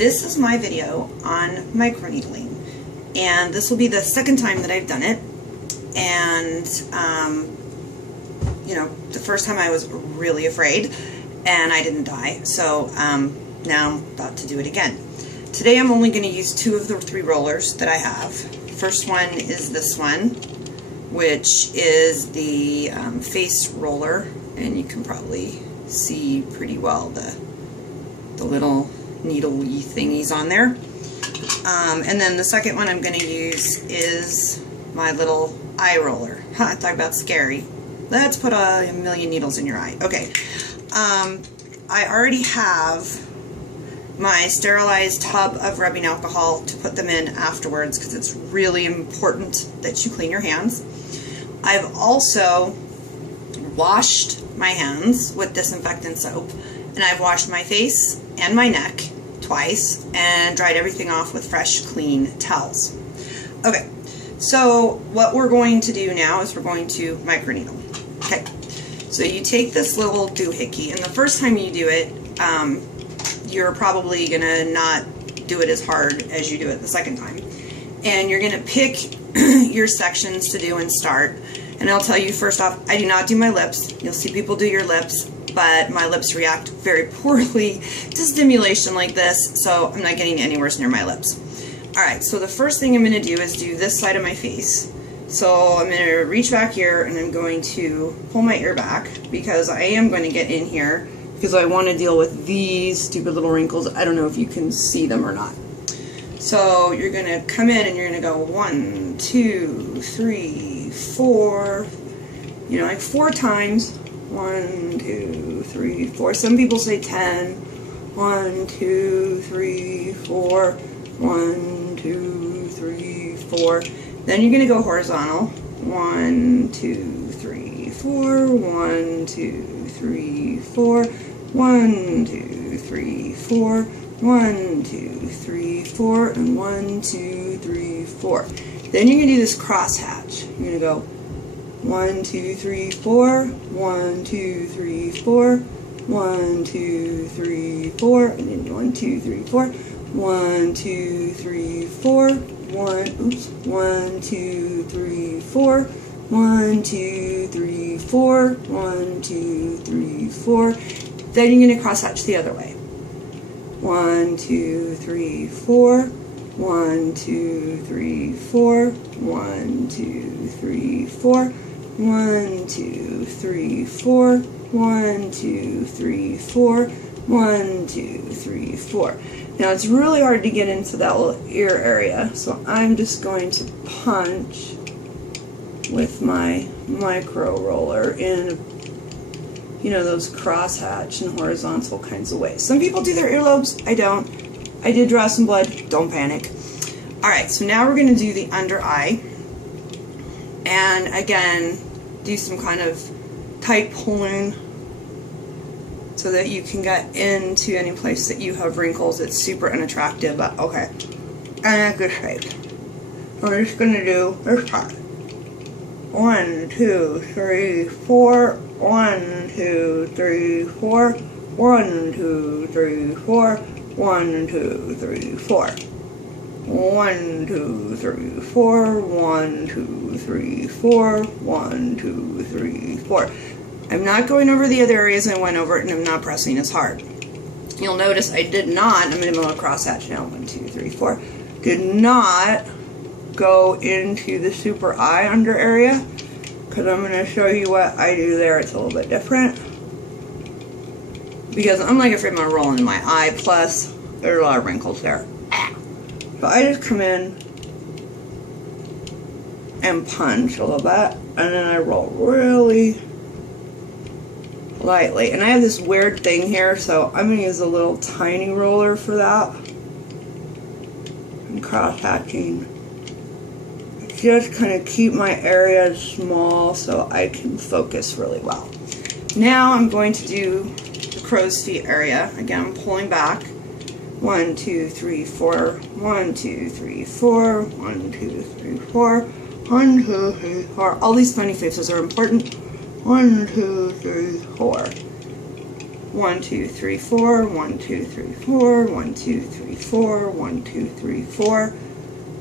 This is my video on microneedling, and this will be the second time that I've done it. And you know, the first time I was really afraid and I didn't die, so now I'm about to do it again. Today I'm only going to use 2 of the 3 rollers that I have. First one is this one, which is the face roller, and you can probably see pretty well the little needle-y thingies on there. And then the second one I'm going to use is my little eye roller. Talk about scary. Let's put a million needles in your eye. Okay. I already have my sterilized tub of rubbing alcohol to put them in afterwards because it's really important that you clean your hands. I've also washed my hands with disinfectant soap, and I've washed my face and my neck twice and dried everything off with fresh, clean towels. Okay, so what we're going to do now is we're going to microneedle. Okay, so you take this little doohickey, and the first time you do it, you're probably gonna not do it as hard as you do it the second time. And you're gonna pick your sections to do and start. And I'll tell you first off, I do not do my lips. You'll see people do your lips, but my lips react very poorly to stimulation like this, so I'm not getting anywhere near my lips. Alright, so the first thing I'm gonna do is do this side of my face. So I'm going to reach back here and I'm going to pull my ear back because I am going to get in here because I want to deal with these stupid little wrinkles. I don't know if you can see them or not. So you're going to come in and you're going to go 1, 2, 3, 4, you know, like 4 times. 1, 2, 3, 4. Some people say 10. 1, 2, 3, 4. 1, 2, 3, 4. Then you're going to go horizontal. 1, 2, 3, 4. 1, 2, 3, 4. 1, 2, 3, 4. 1, 2, 3, 4. And 1, 2, 3, 4. Then you're going to do this crosshatch. You're going to go 1, 2, 3, 4. 1, 2, 3, 4. 1, 2, 3, 4. And then 1, 2, 3, 4. 1, 2, 3, 4. 1, 2, 3, 4. 1, 2, 3, 4. 1, 2, 3, 4. Then you're going to crosshatch the other way. 1, 2, 3, 4. 1, 2, 3, 4. 1, 2, 3, 4. 1, 2, 3, 4. 1, 2, 3, 4. 1, 2, 3, 4. Now it's really hard to get into that little ear area, so I'm just going to punch with my micro roller in, you know, those crosshatch and horizontal kinds of ways. Some people do their earlobes, I don't. I did draw some blood, don't panic. Alright, so now we're going to do the under eye, and again, do some kind of tight pulling so that you can get into any place that you have wrinkles. It's super unattractive, but okay. And a good shape. We're just going to do this part. 1, 2, 3, 4. 1, 2, 3, 4. 1, 2, 3, 4. 1, 2, 3, 4. 1, 2, 3, 4. 1, 2, 3, 4. 1, 2, 3, 4. I'm not going over the other areas I went over it, and I'm not pressing as hard. You'll notice I did not, I'm going to go crosshatch now, 1, 2, 3, 4, did not go into the super eye under area, because I'm going to show you what I do there. It's a little bit different, because I'm like afraid I'm rolling in my eye, plus there's a lot of wrinkles there. So I just come in and punch a little bit, and then I roll really lightly. And I have this weird thing here, so I'm going to use a little tiny roller for that. And cross-hatching. Just kind of keep my areas small so I can focus really well. Now I'm going to do the crow's feet area. Again, I'm pulling back. 1, 2, 3, 4. 1, 2, 3, 4. 1, 2, 3, 4. 1, 2, 3, 4. All these funny faces are important. 1, 2, 3, 4. 1, 2, 3, 4, 1, 2, 3, 4, 1, 2, 3, 4, 1, 2, 3, 4,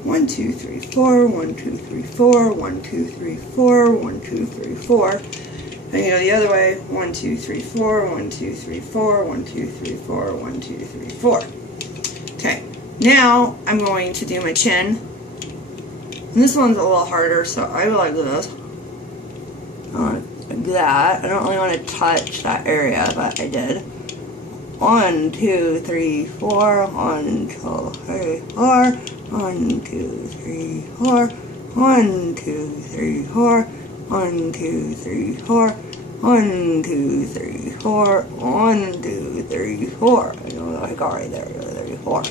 1, 2, 3, 4, 1, 2, 3, 4, 1, 2, 3, 4, 1, 2, 3, 4. Then you go the other way, 1, 2, 3, 4, 1, 2, 3, 4, 1, 2, 3, 4, 1, 2, 3, 4. Okay, now I'm going to do my chin. And this one's a little harder, so I go like this. Like that. I don't really want to touch that area, but I did. 1, 2, 3, 4, 1, 2, 3, 4, 1, 2, 3, 4, 1, 2, 3, 4, 1, 2, 3, 4, 1, 2, 3, 4, 1, 2, 3, 4. I know what I got right there. 3, 4.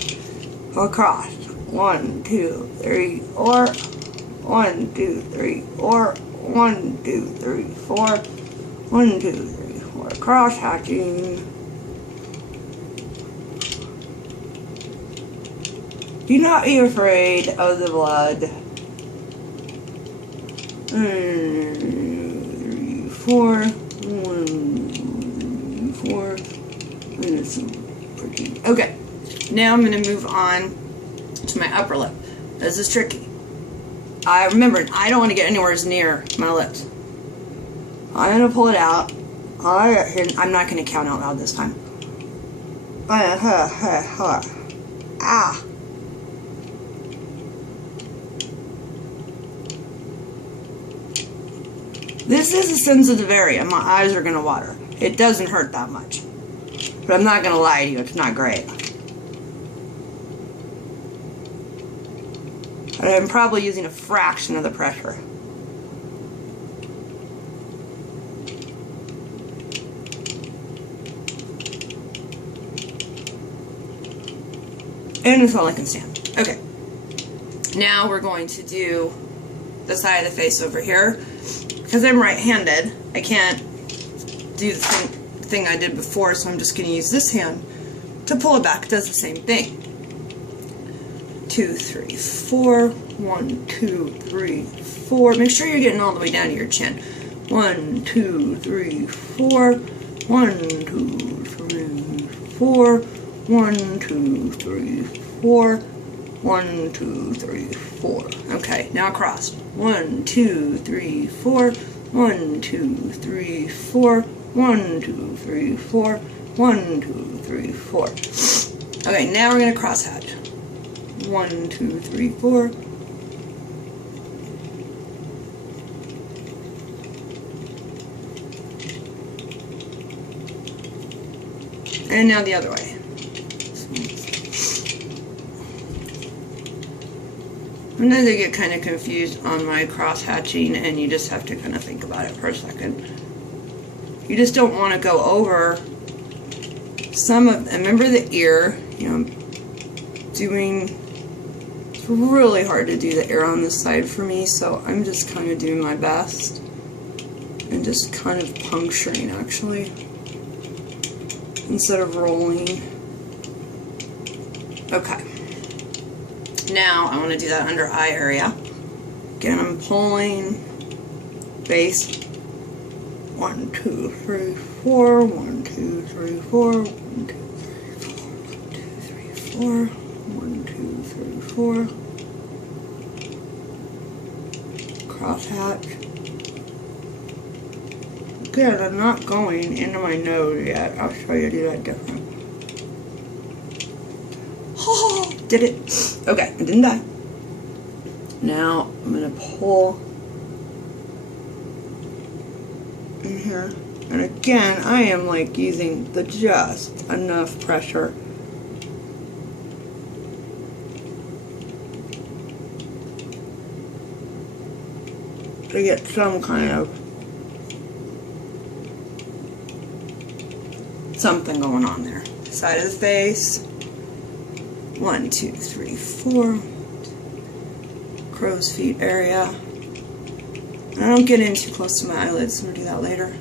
Go across. 1, 2, 3, 4. 1, 2, 3, 4. 1, 2, 3, 4. 1, 2, 3, 4. Cross hatching. Do not be afraid of the blood. 3, 4. 1, 4. And it's pretty. Okay. Now I'm going to move on to my upper lip. This is tricky. Remember, I don't want to get anywhere near my lips. I'm going to pull it out. I'm not going to count out loud this time. Ah. This is a sensitive area. My eyes are going to water. It doesn't hurt that much. But I'm not going to lie to you. It's not great. And I'm probably using a fraction of the pressure. And it's all I can stand. Okay. Now we're going to do the side of the face over here. Because I'm right-handed, I can't do the thing I did before, so I'm just going to use this hand to pull it back. It does the same thing. 2, 3, 4. 1, 2, 3, 4. Make sure you're getting all the way down to your chin. 1, 2, 3, 4. 1, 2, 3, 4. 1, 2, 3, 4. 1, 2, 3, 4. Okay, now across. 1, 2, 3, 4. 1, 2, 3, 4. 1, 2, 3, 4. 1, 2, 3, 4. Okay, now we're going to cross hatch. 1, 2, 3, 4. And now the other way. Sometimes I get kind of confused on my cross hatching, and you just have to kind of think about it for a second. You just don't want to go over some of, remember the ear, you know, it's really hard to do the ear on this side for me, so I'm just kind of doing my best and just kind of puncturing actually instead of rolling. Okay. Now I want to do that under eye area. Again, I'm pulling base. 1, 2, 3, 4. 1, 2, 3, 4. 1, 2, 3, 4. 1, 2, 3, 4. Cross hatch. Good, I'm not going into my nose yet. I'll show you to do that different. Oh, did it. Okay, I didn't die. Now I'm going to pull in here. And again, I am like using just enough pressure. To get some kind of something going on there. Side of the face. 1, 2, 3, 4. Crow's feet area. And I don't get in too close to my eyelids, so we'll do that later.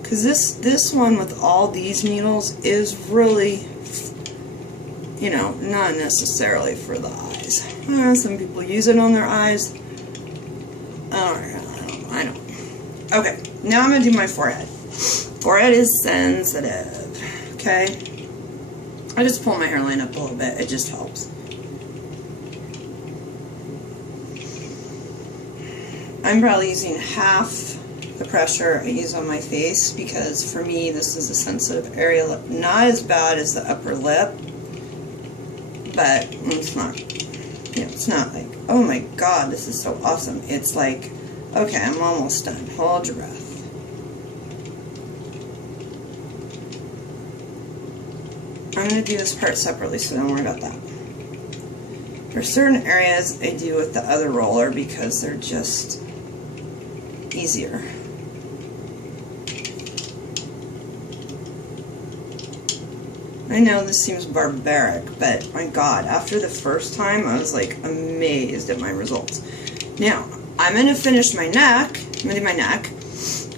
Because this one with all these needles is really, you know, not necessarily for the eyes. Some people use it on their eyes. I don't. Okay, now I'm going to do my forehead. Forehead is sensitive. Okay. I just pull my hairline up a little bit. It just helps. I'm probably using half the pressure I use on my face because for me this is a sensitive area. Not as bad as the upper lip, but it's not, you know, it's not like, oh my god, this is so awesome. It's like, okay, I'm almost done. Hold your breath. I'm going to do this part separately, so don't worry about that. There's certain areas I do with the other roller because they're just easier. I know this seems barbaric, but my god, after the first time I was like amazed at my results. Now, I'm going to finish my neck. I'm going to do my neck,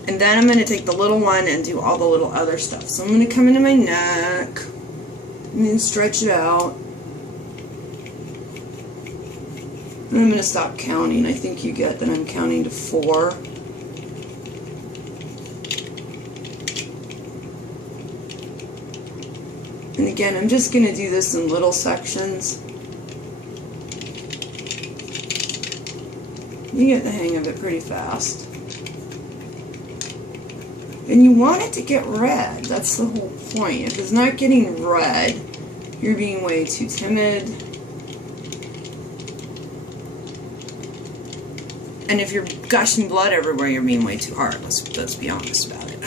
and then I'm going to take the little one and do all the little other stuff. So I'm going to come into my neck and then stretch it out. And I'm going to stop counting. I think you get that I'm counting to 4. And again, I'm just going to do this in little sections. You get the hang of it pretty fast. And you want it to get red. That's the whole point. If it's not getting red, you're being way too timid. And if you're gushing blood everywhere, you're being way too hard. Let's be honest about it.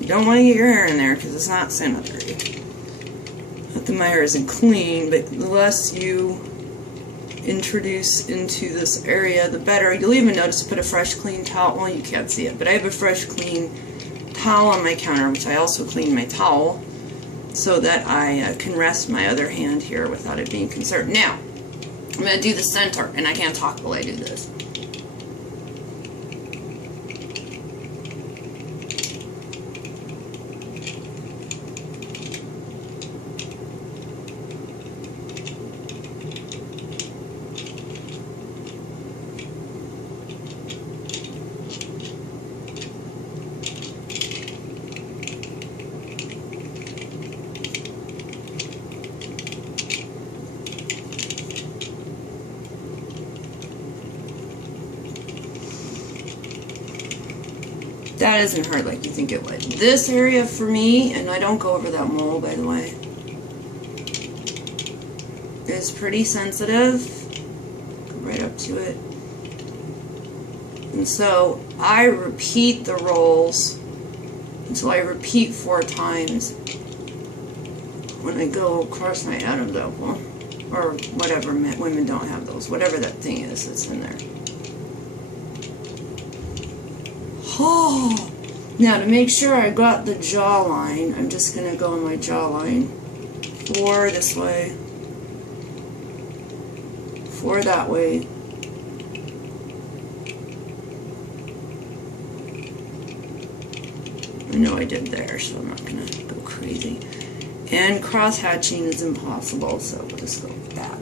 You don't want to get your hair in there because it's not sanitary. Not that my hair isn't clean, but the less you introduce into this area, the better. You'll even notice to put a fresh, clean towel. Well, you can't see it, but I have a fresh, clean towel on my counter, which I also clean my towel so that I can rest my other hand here without it being concerned. Now, I'm going to do the center, and I can't talk while I do this. That doesn't hurt like you think it would. This area for me, and I don't go over that mole by the way, is pretty sensitive. Go right up to it. And so I repeat the rolls until I repeat 4 times when I go across my Adam's apple. Or whatever, women don't have those. Whatever that thing is that's in there. Oh, now to make sure I got the jawline, I'm just going to go on my jawline. 4 this way. 4 that way. I know I did there, so I'm not going to go crazy. And cross-hatching is impossible, so we'll just go with that.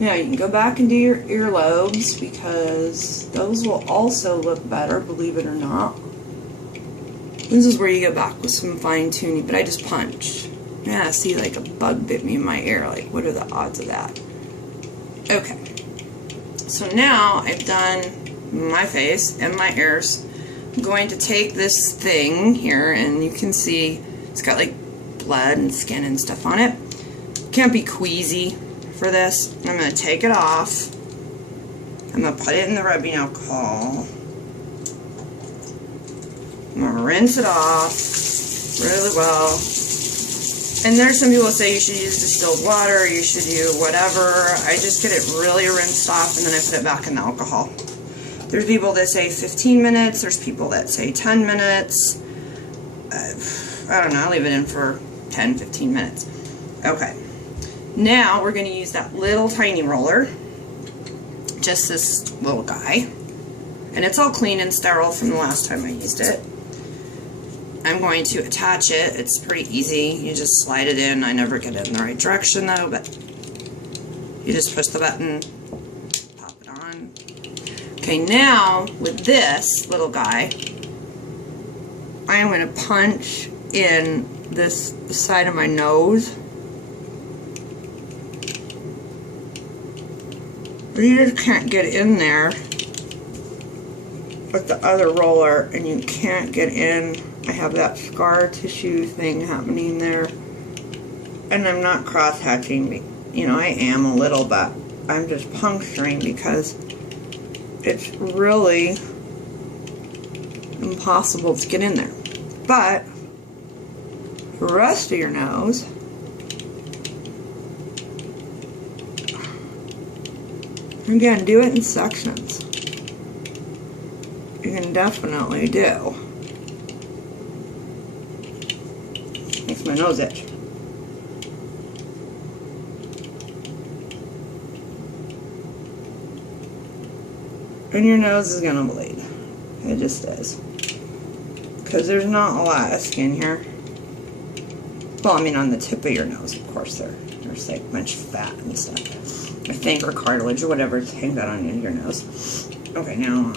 Now you can go back and do your earlobes because those will also look better, believe it or not. This is where you go back with some fine tuning, but I just punched. Yeah, see, like a bug bit me in my ear. Like, what are the odds of that? Okay. So now I've done my face and my ears. I'm going to take this thing here, and you can see it's got like blood and skin and stuff on it. Can't be queasy for this. I'm going to take it off. I'm going to put it in the rubbing alcohol. I'm going to rinse it off really well. And there's some people that say you should use distilled water, you should use whatever. I just get it really rinsed off and then I put it back in the alcohol. There's people that say 15 minutes, there's people that say 10 minutes. I don't know, I'll leave it in for 10-15 minutes. Okay. Now we're going to use that little tiny roller, just this little guy, and it's all clean and sterile from the last time I used it. I'm going to attach it. It's pretty easy. You just slide it in. I never get it in the right direction though, but you just push the button, pop it on. Okay, now with this little guy, I am going to punch in this side of my nose. You just can't get in there with the other roller, and you can't get in. I have that scar tissue thing happening there, and I'm not cross-hatching. You know, I am a little, but I'm just puncturing because it's really impossible to get in there. But the rest of your nose, again, do it in sections. You can definitely do. Makes my nose itch. And your nose is gonna bleed. It just is. Because there's not a lot of skin here. Well, I mean on the tip of your nose, of course, there's like much fat and stuff. I think, or cartilage, or whatever, hangs out on your nose. Okay, now,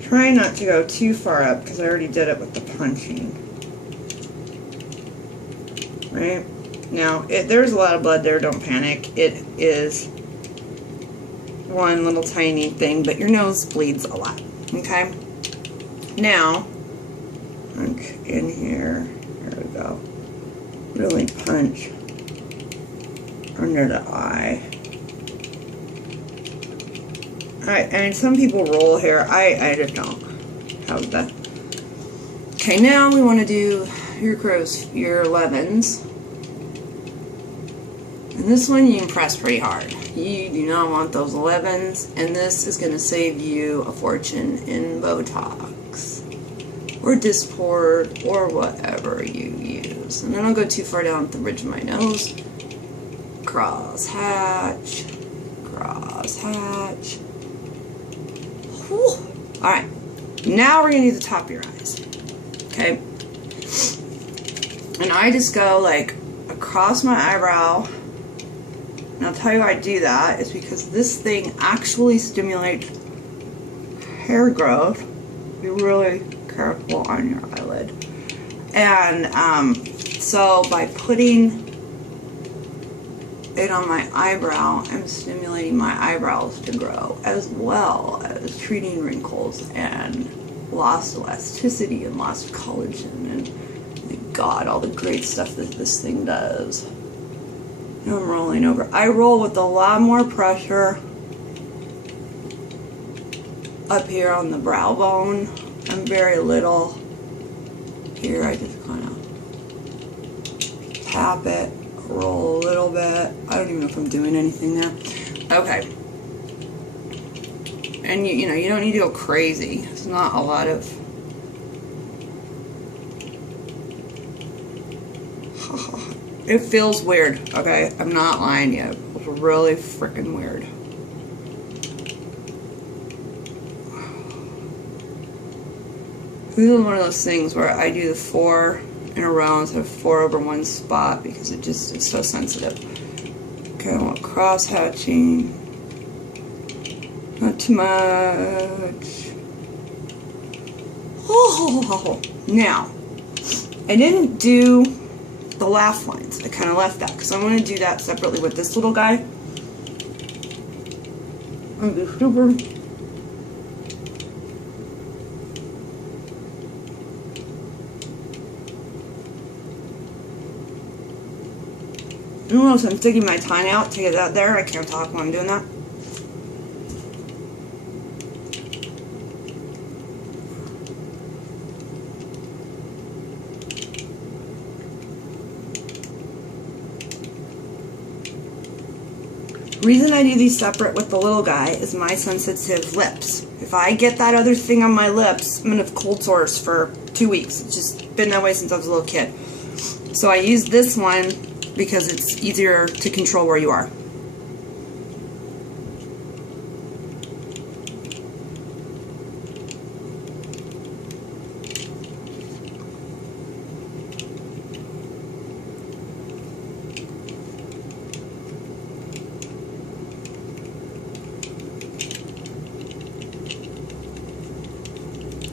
try not to go too far up, because I already did it with the punching. Right? Now, there's a lot of blood there, don't panic. It is one little tiny thing, but your nose bleeds a lot. Okay? Now, punch in here. There we go. Really punch under the eye. Alright, and some people roll hair. I just don't. How's that? Okay, now we want to do your 11s. And this one you can press pretty hard. You do not want those 11s, and this is going to save you a fortune in Botox or Dysport or whatever you use. And I don't go too far down at the ridge of my nose. Cross hatch, cross hatch. Alright, now we're going to do the top of your eyes. Okay? And I just go like across my eyebrow. And I'll tell you why I do that is because this thing actually stimulates hair growth. Be really careful on your eyelid. And so by putting it on my eyebrow, I'm stimulating my eyebrows to grow, as well as treating wrinkles and lost elasticity and lost collagen and, my God, all the great stuff that this thing does. And I'm rolling over. I roll with a lot more pressure up here on the brow bone and very little here. I just kind of tap it. Roll a little bit. I don't even know if I'm doing anything there. Okay. And you know, you don't need to go crazy. It's not a lot of it feels weird, okay? I'm not lying to you. It was really freaking weird. This is one of those things where I do the 4 in a row instead of 4 over one spot because it's so sensitive. Okay, I want cross hatching. Not too much. Oh, now, I didn't do the laugh lines. I kind of left that because I'm going to do that separately with this little guy. I'm going to do super. You notice I'm sticking my tongue out to get that there. I can't talk while I'm doing that. The reason I do these separate with the little guy is my sensitive lips. If I get that other thing on my lips, I'm going to have cold sores for 2 weeks. It's just been that way since I was a little kid. So I use this one because it's easier to control where you are.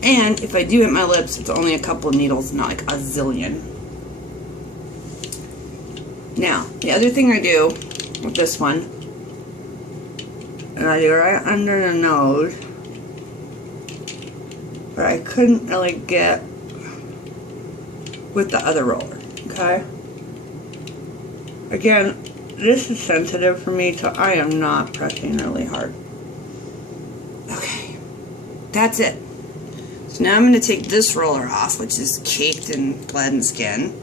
And if I do hit my lips, it's only a couple of needles, not like a zillion. Now, the other thing I do with this one, and I do right under the nose, but I couldn't really get with the other roller, okay? Again, this is sensitive for me, so I am not pressing really hard. Okay, that's it. So now I'm going to take this roller off, which is caked in blood and skin.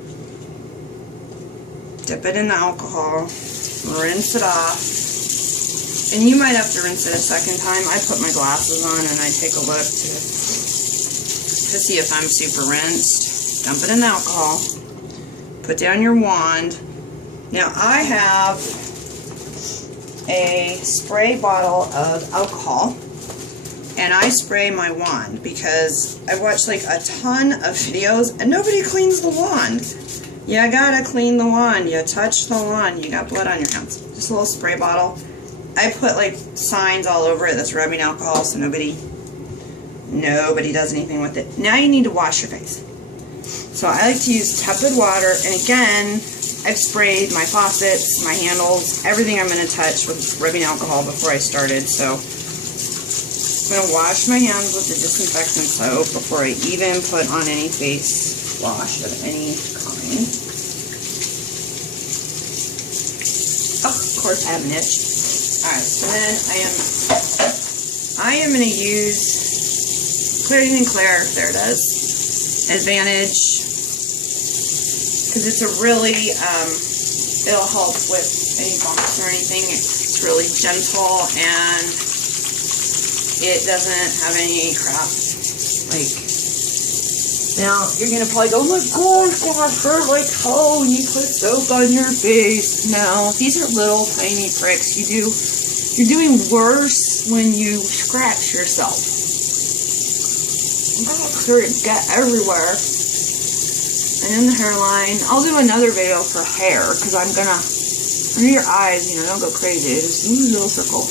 Dip it in alcohol, rinse it off. And you might have to rinse it a second time. I put my glasses on and I take a look to see if I'm super rinsed. Dump it in alcohol. Put down your wand. Now I have a spray bottle of alcohol, and I spray my wand because I watched like a ton of videos and nobody cleans the wand. You gotta clean the wand. You touch the wand, you got blood on your hands. Just a little spray bottle. I put like signs all over it that's rubbing alcohol so nobody does anything with it. Now you need to wash your face. So I like to use tepid water, and again, I've sprayed my faucets, my handles, everything I'm going to touch with rubbing alcohol before I started. So I'm going to wash my hands with the disinfectant soap before I even put on any face wash of any kind. Oh, of course I have an itch. Alright, so then I am going to use Claritin Clair, there it is, Advantage, because it's a really, it'll help with any bumps or anything. It's really gentle and it doesn't have any crap. Like, now you're gonna probably go, oh my gosh, God, hurt like hell when you put soap on your face. No, these are little tiny pricks. You're doing worse when you scratch yourself. I'm gonna clear it, get everywhere. And in the hairline, I'll do another video for hair, because I'm gonna, under your eyes, don't go crazy, just do a little circle.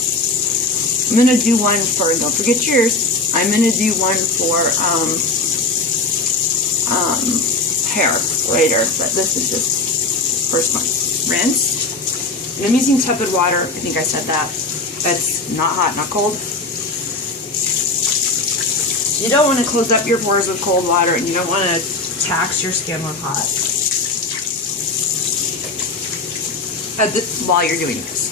I'm gonna do one for, don't forget yours, I'm gonna do one for, hair later, but this is just first one. Rinse. And I'm using tepid water, I think I said that. That's not hot, not cold. You don't want to close up your pores with cold water, and you don't want to tax your skin with hot while you're doing this.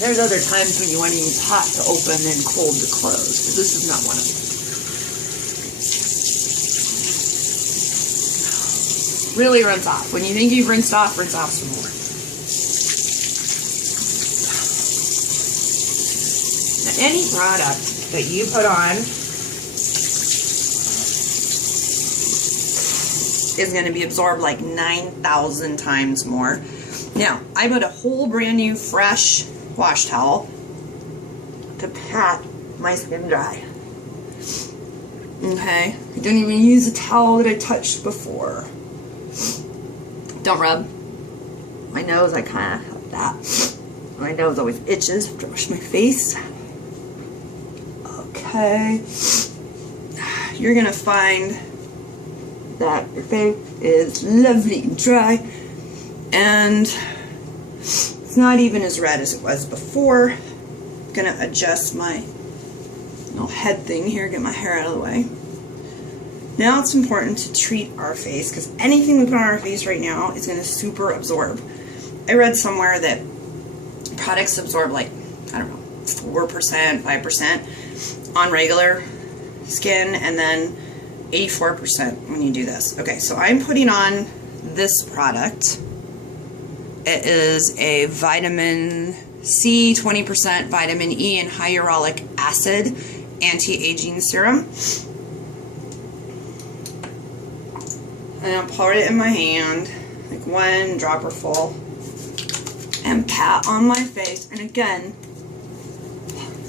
There's other times when you want to use hot to open and cold to close, but this is not one of them. Really rinse off. When you think you've rinsed off some more. Now, any product that you put on is going to be absorbed like 9,000 times more. Now, I put a whole brand new fresh wash towel to pat my skin dry. Okay? I don't even use a towel that I touched before. Don't rub. My nose, I kind of have that. My nose always itches after I wash my face. Okay. You're going to find that your face is lovely and dry, and it's not even as red as it was before. I'm gonna adjust my little head thing here, get my hair out of the way. Now it's important to treat our face, because anything we put on our face right now is going to super absorb. I read somewhere that products absorb like, I don't know, 4%, 5% on regular skin, and then 84% when you do this. Okay, so I'm putting on this product. It is a vitamin C, 20% vitamin E, and hyaluronic acid anti-aging serum. And I'll pour it in my hand, like 1 dropper full, and pat on my face. And again,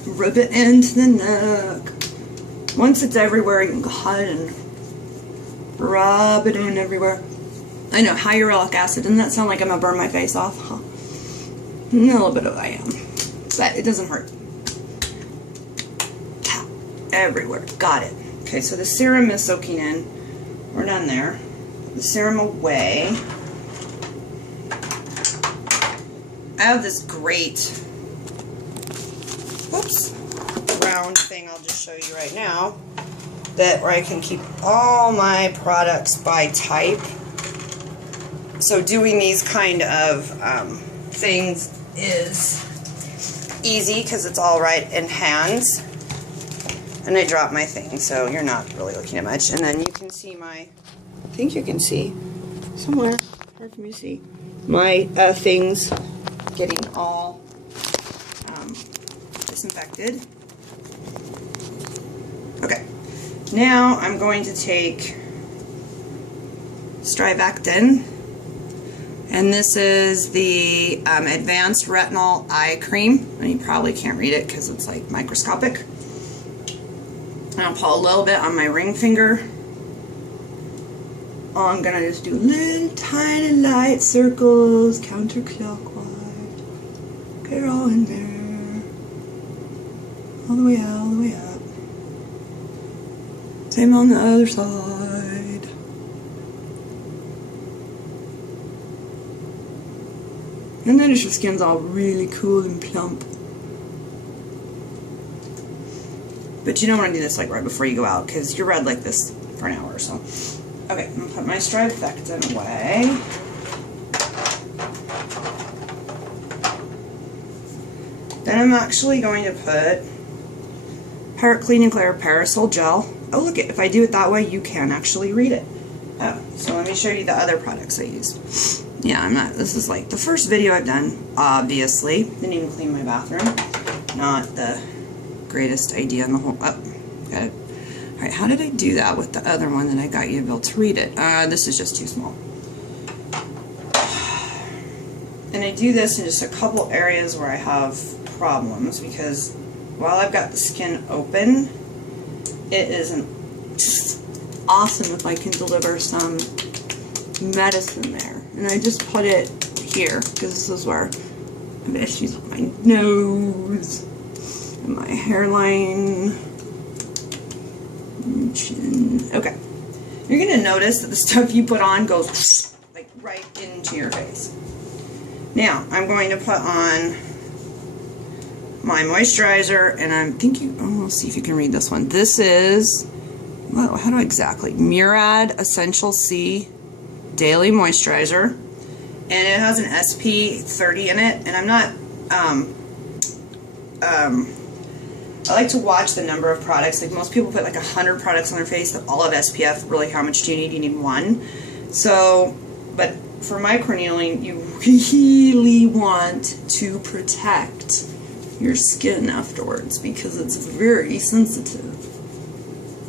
rub it into the neck. Once it's everywhere, you can go ahead and rub it in everywhere. I know, hyaluronic acid. Doesn't that sound like I'm going to burn my face off? Huh? A little bit of I am. But it doesn't hurt. everywhere. Got it. Okay, so the serum is soaking in. We're done there. Put the serum away. I have this great, whoops, round thing I'll just show you right now, where I can keep all my products by type. So doing these kind of things is easy because it's all right in hands. And I dropped my thing, so you're not really looking at much. And then you can see my, I think you can see somewhere, hard for me to see, my things getting all disinfected. Okay, now I'm going to take Strivectin, and this is the Advanced Retinol Eye Cream, and you probably can't read it because it's like microscopic. And I'll put a little bit on my ring finger. Oh, I'm gonna just do little tiny light circles counterclockwise. Get it all in there. All the way out, all the way up. Same on the other side. And then your skin's all really cool and plump. But you don't want to do this like right before you go out because you're red like this for an hour or so. Okay, I'm going to put my Strivectin away. Then I'm actually going to put Clean and Clear Parasol Gel. Oh, look, if I do it that way, you can actually read it. Oh, so let me show you the other products I use. Yeah, this is like the first video I've done, obviously. Didn't even clean my bathroom. Not the greatest idea in the whole, oh, got it. Alright, how did I do that with the other one that I got you to be able to read it? This is just too small. And I do this in just a couple areas where I have problems because while I've got the skin open, it is just awesome if I can deliver some medicine there. And I just put it here because this is where I have issues with my nose and my hairline. Chin. Okay. You're going to notice that the stuff you put on goes like right into your face. Now, I'm going to put on my moisturizer, and I'm thinking, oh, let's see if you can read this one. This is, well, how do I exactly? Murad Essential C Daily Moisturizer, and it has an SP30 in it, and I'm not, I like to watch the number of products. Like most people put like 100 products on their face that all have SPF. Really, how much do you need? You need one. So, but for microneedling, you really want to protect your skin afterwards because it's very sensitive.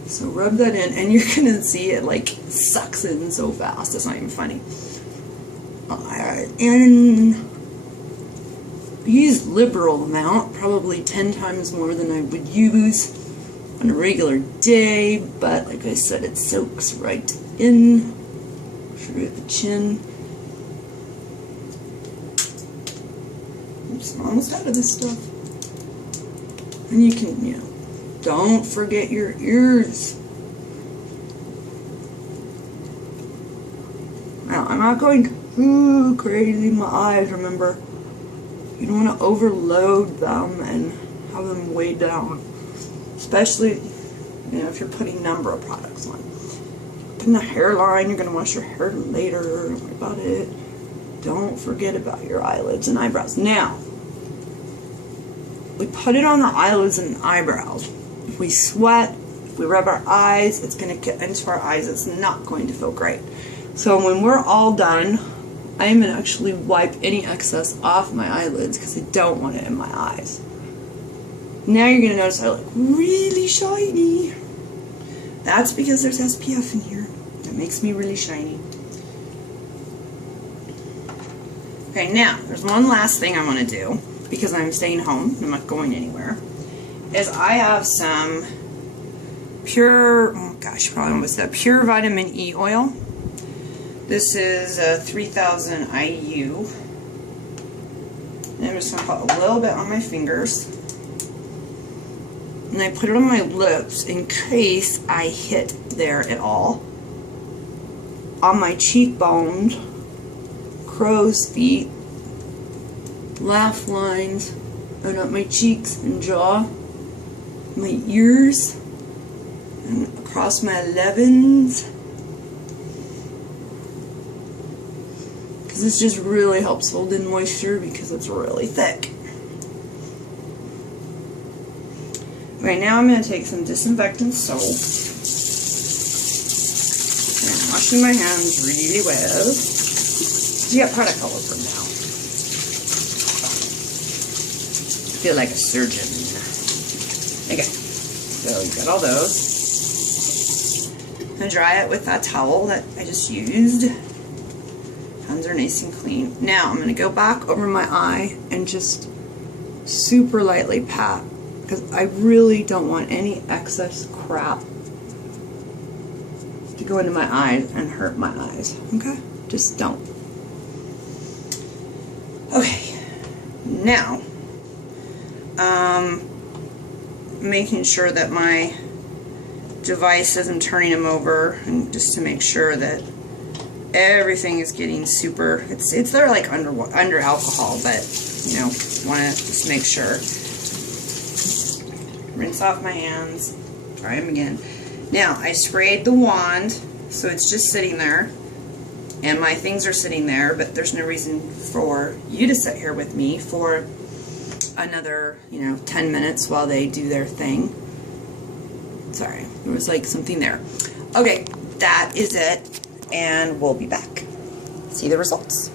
So rub that in, and you're gonna see it like sucks in so fast. It's not even funny. Alright, and use liberal amount, probably 10 times more than I would use on a regular day, but like I said, it soaks right in through the chin. Oops, I'm almost out of this stuff. And you can, you know, don't forget your ears. Now, I'm not going too crazy in my eyes, remember. You don't want to overload them and have them weighed down. Especially, you know, if you're putting a number of products on. In the hairline, you're going to wash your hair later. Don't worry about it. Don't forget about your eyelids and eyebrows. Now, we put it on the eyelids and eyebrows. If we sweat, if we rub our eyes, it's going to get into our eyes. It's not going to feel great. So when we're all done, I'm going to actually wipe any excess off my eyelids because I don't want it in my eyes. Now you're going to notice I look really shiny. That's because there's SPF in here. That makes me really shiny. Okay, now, there's one last thing I want to do because I'm staying home. I'm not going anywhere. Is I have some pure, oh gosh, probably was that pure vitamin E oil. This is 3000 IU. And I'm just going to put a little bit on my fingers. And I put it on my lips in case I hit there at all. On my cheekbones, crow's feet, laugh lines, and up my cheeks and jaw, my ears, and across my 11s. Because this just really helps hold in moisture because it's really thick. Right now I'm going to take some disinfectant soap and I'm washing my hands really well. You got product all over now. I feel like a surgeon. Okay, so you got all those. I'm going to dry it with that towel that I just used. Hands are nice and clean. Now I'm going to go back over my eye and just super lightly pat, because I really don't want any excess crap to go into my eyes and hurt my eyes. Okay? Just don't. Okay. Now, making sure that my devices, I'm turning them over, and just to make sure that everything is getting super, it's they're like under alcohol, but you know, want to just make sure. Rinse off my hands, try them again. Now, I sprayed the wand, so it's just sitting there, and my things are sitting there, but there's no reason for you to sit here with me for another, 10 minutes while they do their thing. Sorry, there was like something there. Okay, that is it, and we'll be back. See the results.